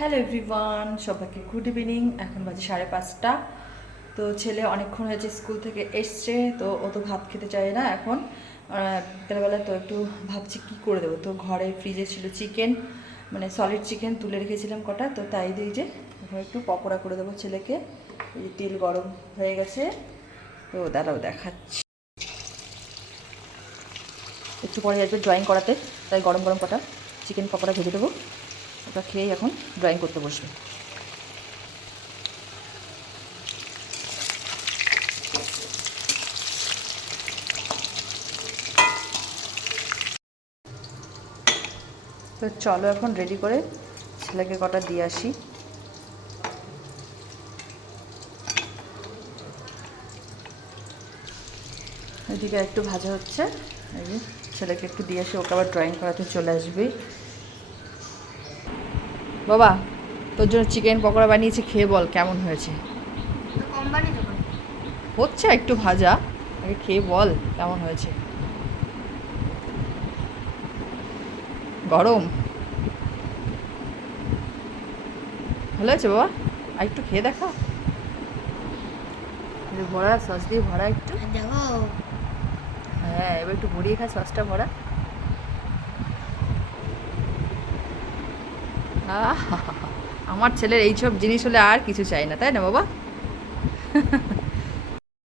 Hello everyone, সবাইকে good evening. এখন বাজে 5:30। তো ছেলে অনেকক্ষণ হয়েছে স্কুল থেকে এসছে, তো ও তো ভাত খেতে চায় না এখন বিকেলবেলা। তো একটু ভাবছি কী করে দেবো। তো ঘরে ফ্রিজে ছিল চিকেন, মানে সলিড চিকেন তুলে রেখেছিলাম কটা, তো তাই দিয়ে যে এখন একটু পকোড়া করে দেবো ছেলেকে। এই তেল গরম হয়ে গেছে, তো দাঁড়াও দেখাচ্ছি। একটু পরে আসবে ড্রয়িং করাতে, তাই গরম গরম কটা চিকেন পকোড়া ভেজে দেবো। ওটা খেয়েই এখন ড্রয়িং করতে বসবে। তো চলো এখন রেডি করে ছেলেকে কটা দিয়ে আসি। এদিকে একটু ভাজা হচ্ছে, এই যে ছেলেকে একটু দিয়ে আসি, ওকে আবার ড্রয়িং করাতে চলে আসবে। বাবা, তোর জন্য চিকেন পকোড়া বানিয়েছি, খেয়ে বল কেমন হয়েছে। হচ্ছে একটু ভাজা, আগে খেয়ে বল কেমন হয়েছে। গরম ভালো হয়েছে বাবা, আর একটু খেয়ে দেখা। ভরা সস দিয়ে ভরা একটু, হ্যাঁ এবার একটু ভরিয়ে খা, সসটা ভরা। আমার ছেলের এইসব জিনিস হলে আর কিছু চাই না, তাই না বাবা?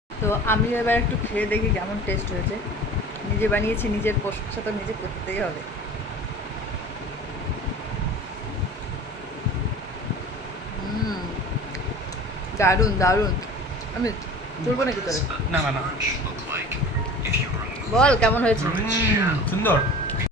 তো আমি এবার একটু খেয়ে দেখি কেমন টেস্ট হয়েছে। নিজে বানিয়েছি, নিজের প্রশংসা তো নিজে করতেই হবে। দারুণ দারুণ। আমি চলবো নাকি তোরে? না না না, বল কেমন হয়েছে। সুন্দর।